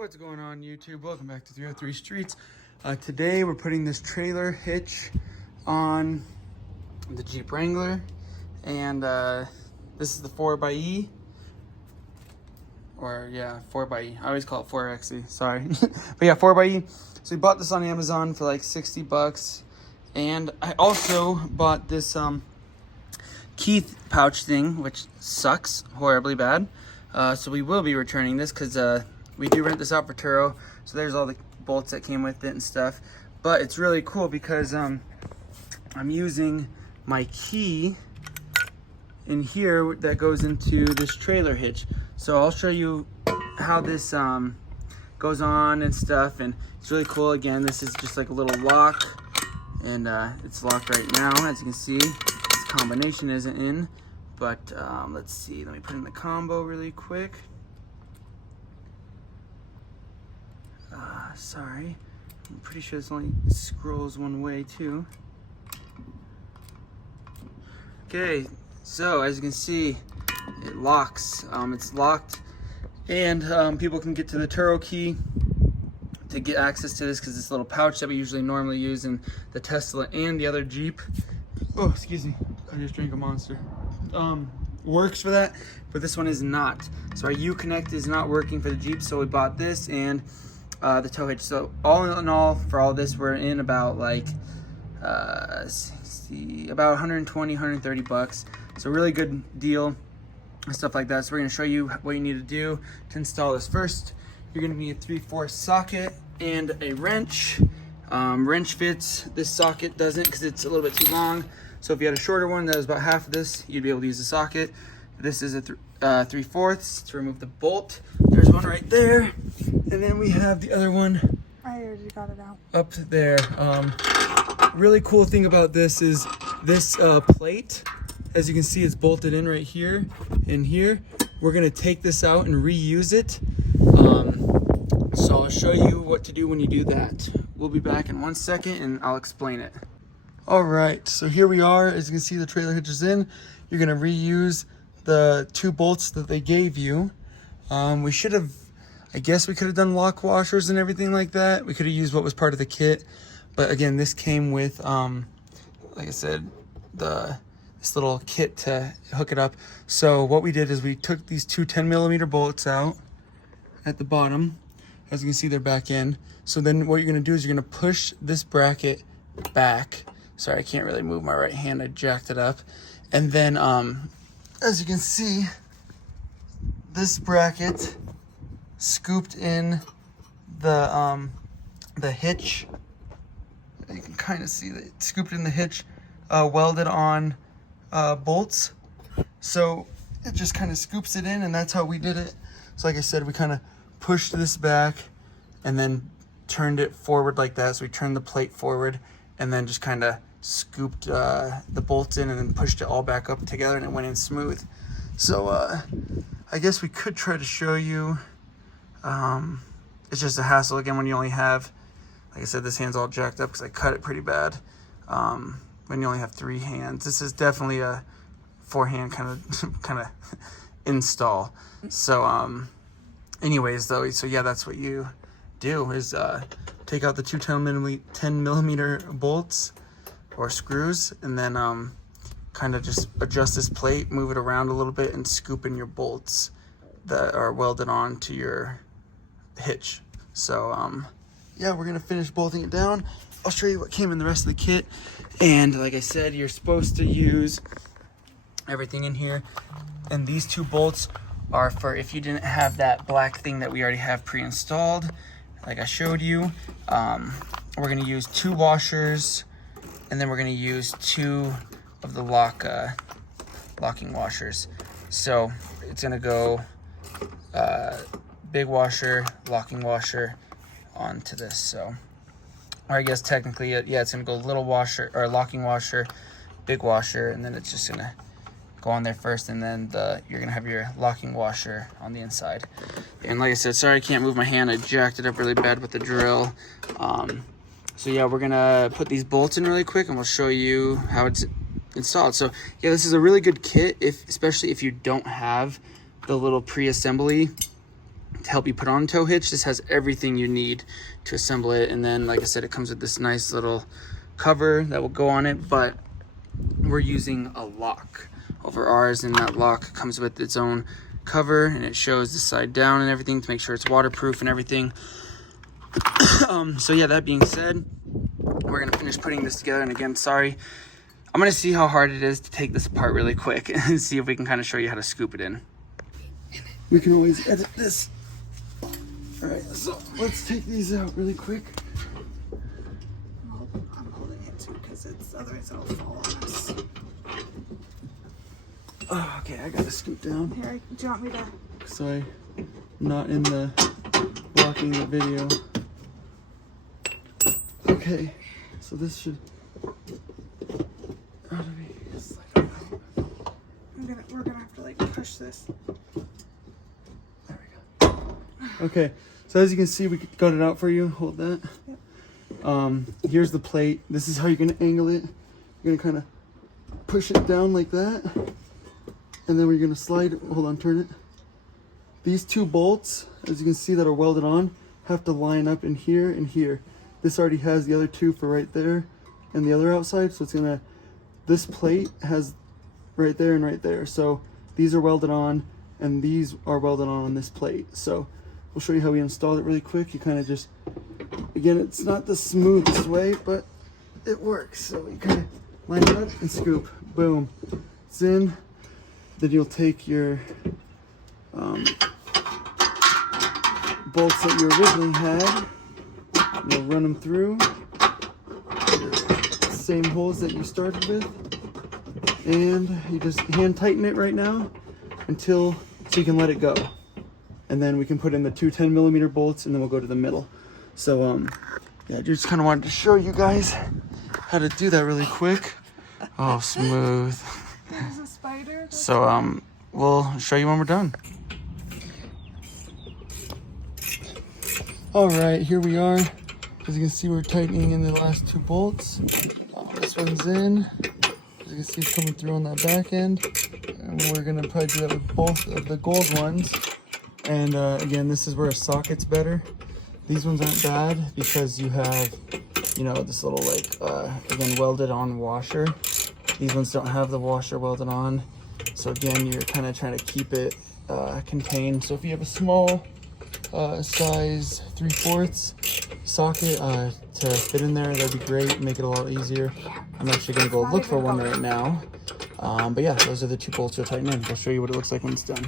What's going on, YouTube? Welcome back to 303 Streets. Today we're putting this trailer hitch on the Jeep Wrangler, and this is the 4xe, or yeah, 4xe. I always call it 4xe, sorry. But yeah, 4xe. So we bought this on Amazon for like 60 bucks, and I also bought this key pouch thing, which sucks horribly bad. So we will be returning this because we do rent this out for Turo. So there's all the bolts that came with it and stuff. But it's really cool because I'm using my key in here that goes into this trailer hitch. So I'll show you how this goes on and stuff. And it's really cool. Again, this is just like a little lock. And it's locked right now, as you can see. This combination isn't in. But let's see, let me put in the combo really quick. Sorry, I'm pretty sure this only scrolls one way too. Okay, so as you can see, it locks. It's locked, and people can get to the Turo key to get access to this because this little pouch that we usually normally use in the Tesla and the other Jeep. Oh, excuse me, I just drank a Monster. Works for that, but this one is not. So our U-Connect is not working for the Jeep, so we bought this and the tow hitch. So all in all, for all this, we're in about like about 120, 130 bucks. So really good deal and stuff like that. So we're gonna show you what you need to do to install this. First, you're gonna need a 3/4 socket and a wrench. Wrench fits, this socket doesn't because it's a little bit too long. So if you had a shorter one that was about half of this, you'd be able to use the socket. This is a 3/4 to remove the bolt. There's one right there. And then we have the other one. I already got it out. Up there. Really cool thing about this is this plate, as you can see, it's bolted in right here and here. We're gonna take this out and reuse it. So I'll show you what to do when you do that. We'll be back in 1 second and I'll explain it. All right, so here we are. As you can see, the trailer hitch is in. You're gonna reuse the 2 bolts that they gave you. We should have, I guess we could have done lock washers and everything like that. We could have used what was part of the kit. But again, this came with, like I said, this little kit to hook it up. So what we did is we took these 2 10mm bolts out at the bottom. As you can see, they're back in. So then what you're gonna do is you're gonna push this bracket back. Sorry, I can't really move my right hand, I jacked it up. And then, as you can see, this bracket scooped in the hitch. You can kind of see that it scooped in the hitch, welded on bolts. So it just kind of scoops it in, and that's how we did it. So like I said, we kind of pushed this back and then turned it forward like that. So we turned the plate forward and then just kind of scooped the bolts in and then pushed it all back up together, and it went in smooth. So I guess we could try to show you. It's just a hassle again when you only have, like I said, this hand's all jacked up because I cut it pretty bad. When you only have 3 hands, this is definitely a 4-hand kind of install. So anyways though, so yeah, that's what you do is take out the 2 10mm bolts or screws, and then kind of just adjust this plate, move it around a little bit, and scoop in your bolts that are welded on to your hitch. So yeah, we're gonna finish bolting it down. I'll show you what came in the rest of the kit. And like I said, you're supposed to use everything in here, and these 2 bolts are for if you didn't have that black thing that we already have pre-installed like I showed you. We're gonna use 2 washers, and then we're gonna use 2 of the locking washers. So it's gonna go big washer, locking washer onto this. So, or I guess technically, yeah, it's gonna go little washer or locking washer, big washer, and then it's just gonna go on there first, and then you're gonna have your locking washer on the inside. And like I said, sorry I can't move my hand, I jacked it up really bad with the drill. So yeah, we're gonna put these bolts in really quick and we'll show you how it's installed. So yeah, this is a really good kit, especially if you don't have the little pre-assembly to help you put on a tow hitch. This has everything you need to assemble it. And then, like I said, it comes with this nice little cover that will go on it, but we're using a lock over ours, and that lock comes with its own cover, and it shows the side down and everything to make sure it's waterproof and everything. So yeah, that being said, we're gonna finish putting this together. And again, sorry, I'm gonna see how hard it is to take this apart really quick and see if we can kind of show you how to scoop it in. We can always edit this. All right, so let's take these out really quick. I'm holding it too because otherwise it'll fall on us. Oh, okay, I gotta scoop down. Here, do you want me to? So I'm not in the blocking the video. Okay, so this should. How do we slide it out? We're gonna have to like push this. There we go. Okay, so as you can see, we got it out for you. Hold that. Yep. Here's the plate. This is how you're gonna angle it. You're gonna kind of push it down like that, and then we're gonna slide. Hold on, turn it. These two bolts, as you can see, that are welded on, have to line up in here and here. This already has the other two for right there and the other outside, so it's gonna. This plate has right there and right there. So these are welded on, and these are welded on this plate. So we'll show you how we installed it really quick. You kind of just, again, it's not the smoothest way, but it works. So you kind of line it up and scoop. Boom. It's in. Then you'll take your bolts that you originally had. You'll run them through the same holes that you started with, and you just hand tighten it right now until so you can let it go, and then we can put in the two 10mm bolts, and then we'll go to the middle. So yeah, I just kind of wanted to show you guys how to do that really quick. Oh, smooth. There's a spider. So we'll show you when we're done. All right, here we are. As you can see, we're tightening in the last two bolts. This one's in. As you can see, it's coming through on that back end. And we're gonna probably do that with both of the gold ones. And again, this is where a socket's better. These ones aren't bad because you have, you know, this little like, again, welded on washer. These ones don't have the washer welded on. So again, you're kind of trying to keep it contained. So if you have a small size 3/4 socket to fit in there, that'd be great. Make it a lot easier. I'm actually gonna go look for one right now. But yeah, those are the two bolts you'll tighten in. I'll show you what it looks like when it's done.